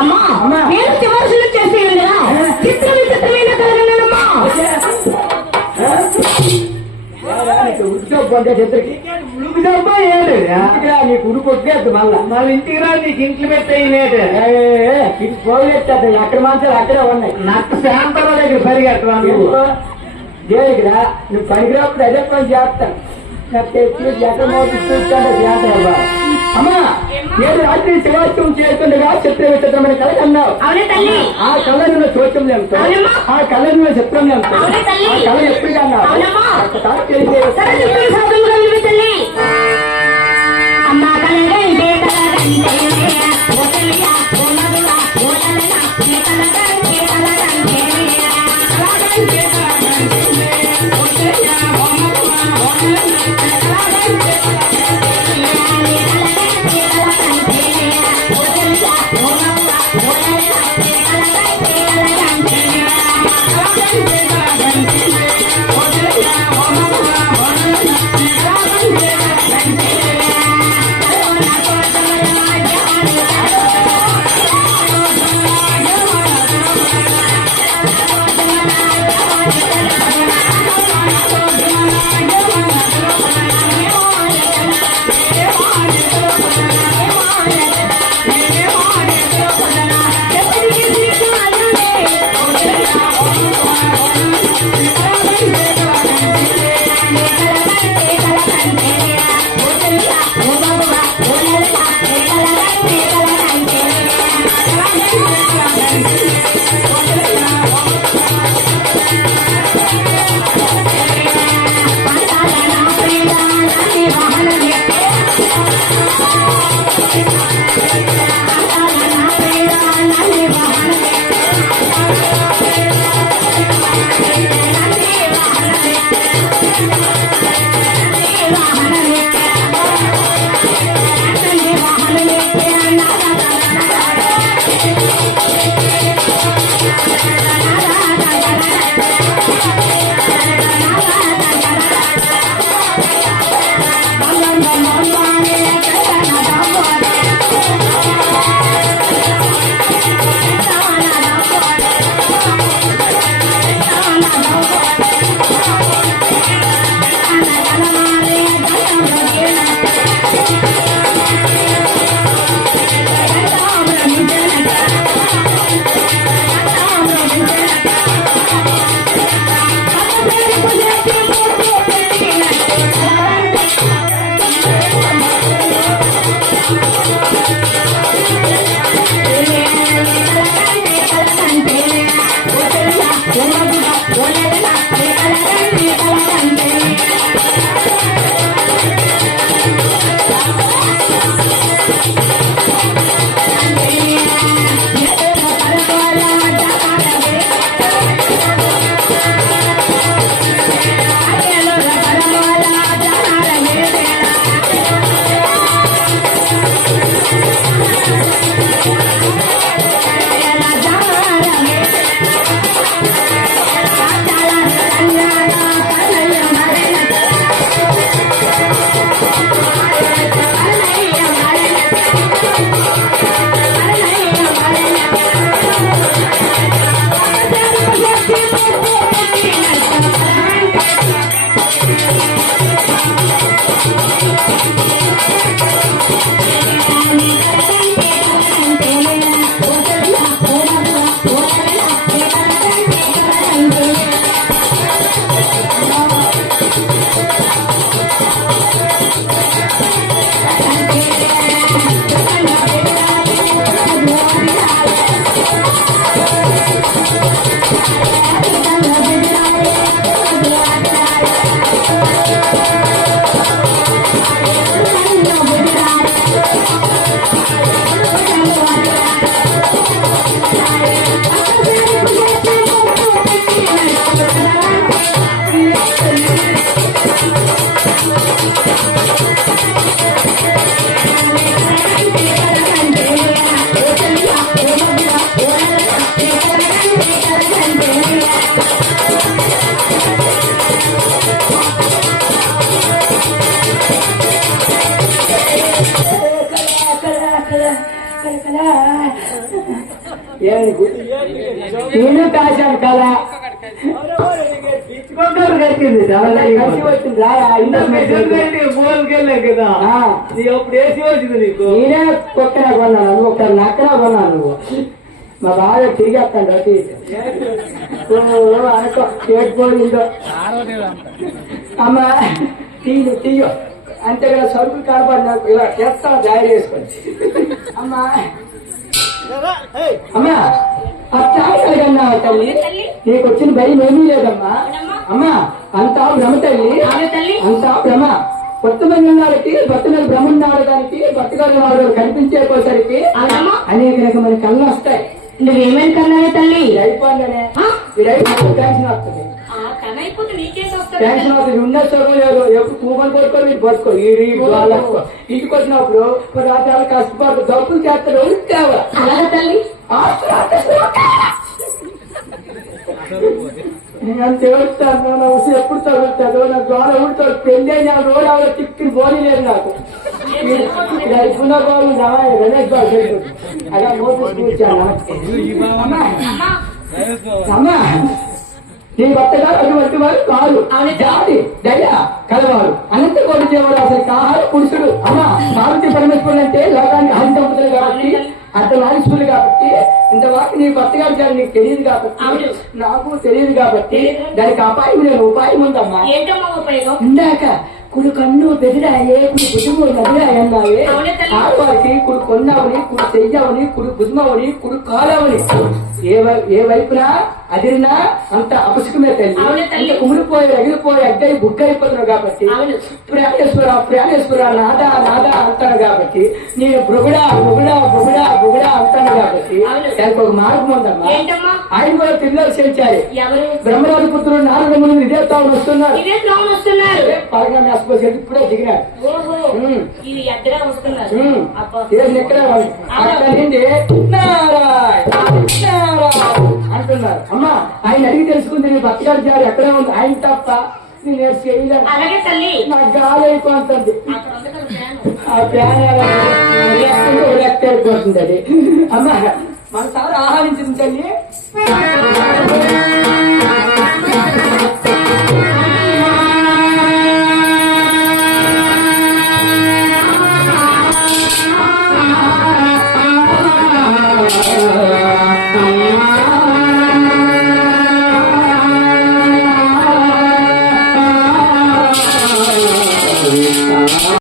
అమ్మా నేను చివరి చేసేయండి కదా చిత్ర విచిత్రమైన కలగనమ్మా ఉడుకోపోతే చిత్రకి ఉడుకుదమ్మా ఏడు నీకు ఉడుకొట్టేద్దు మళ్ళీ ఇంటికి రా నీకు ఇంట్లో పెట్టేయలేడు ఇది పోగెట్టదు ఎక్కడ మంచాలు అక్కడే ఉన్నాయి నాకు శాంతరాల దగ్గర పరిగెట్టవా నువ్వు దేనికిరా నువ్వు పనికిరాప్పుడు అదే పని చేస్తాను నాకు ఎక్కడ చూస్తాను చేస్తావా అమ్మా నేను రాత్రి శివాత్యం చేస్తుండగా చిత్ర విచిత్రమైన కళ అన్నావు ఆ కళ నిన్న చూడటం లేదు ఆ కళ నిన్న చిత్రం లేదు ఆ కళ ఎప్పుడు అన్నావు అమ్మా నేను కాశాను కదా పిచ్చుకుంటారు కట్టింది కలిసి వచ్చింది బోల్కెళ్ళా కదా అప్పుడు వేసి వచ్చింది నీకు నేనే కొట్టన కొన్నాను నువ్వు ఒక నక్కన కొన్నాను నువ్వు మా బాగా తిరిగేస్తాను అనుకో చేట్టుకోయిందో అమ్మా తీయు అంతేగా సరుకులు కనపడినా ఇలా చేస్తా జాయిన్ చేసుకోండి అమ్మా అమ్మా అట్లా కలగన్నా తల్లి నీకు వచ్చిన భయం ఏమీ లేదమ్మా అమ్మా అంతా భ్రమ తల్లి అంతా భ్రమ కొత్తమంది వాళ్ళకి భక్తుల భ్రమ ఉండడానికి భక్తుగారు వాడు కనిపించేసరికి అనేక రకమైన కళ్ళు వస్తాయి నువ్వేమని కన్నావే తల్లి అయిపోయిందనే టెన్షన్ వస్తుంది టెన్షన్ వస్తుంది ఉన్న సగం లేదు ఎప్పుడు కూపన్ కొట్టుకో మీరు పట్టుకో ఇంటికి వచ్చినప్పుడు రాత్రి కష్టపడుతూ డబ్బులు చేస్తారు ఉంటావా అలాగే తల్లి నేను తెలుస్తాను నా ఉసి ఎప్పుడు చదువుతాడు నా గోడ ఉంటాడు పెళ్ళి అయిన రోడ్ ఆవిడ తిక్కిని పోనీలేదు నాకు పునః బాబు రమేష్ బాబు అలా మోపి కూర్చాను అమ్మా నీ భర్తగా అటువంటి వారు కాదు జాతి దయ కలవారు అనంత కోటి చేయవాడు అసలు కాహారు పురుషుడు అమ్మా పార్వతి పరమేశ్వరుడు అంటే లోకానికి హరి సంపదలు కాబట్టి అర్ధనారీశ్వరుడు కాబట్టి ఇంతవరకు నీ భర్త గారు నీకు తెలియదు కాబట్టి నాకు తెలియదు కాబట్టి దానికి అపాయం నేను ఉపాయం ఉందమ్మా ఇందాక కుడు కన్ను బెదిరాయే కుడు భుజము నదిరాయన్నావే ఆడవారికి కుడు కొన్నావని కుడు చెయ్యవని కుడు భుజమవని కుడు కాలవని ఏ వైపునా అదిరినా అంత అపసుకమే తల్లి కుమిడిపోయి రగిలిపోయి అడ్డై బుగ్గైపోతున్నావు కాబట్టి ప్రాణేశ్వర నాదా నాదా అంటాను కాబట్టి నేను బుగుడా బుగుడా బుగుడా బుగుడా అంటాను కాబట్టి దానికి ఒక మార్గం ఉందమ్మా ఆయన కూడా పిల్లలు చేర్చారు బ్రహ్మరాజు పుత్రుడు నారదములు ఇదే తాను వస్తున్నారు పరగా ఇప్పుడే దిగినాడు ఎక్కడ అక్కడి అంటున్నారు అమ్మా ఆయన అడిగి తెలుసుకుంది నీ భక్తిగారు జారి ఎక్కడే ఉంది ఆయన తప్ప నేను చేయలేదు నాకు గాలి అయిపోతుంది ఆ ప్యాన్ వెళ్ళిపోతుంది అది అమ్మా మన సార్ ఆహ్వానించింది తల్లి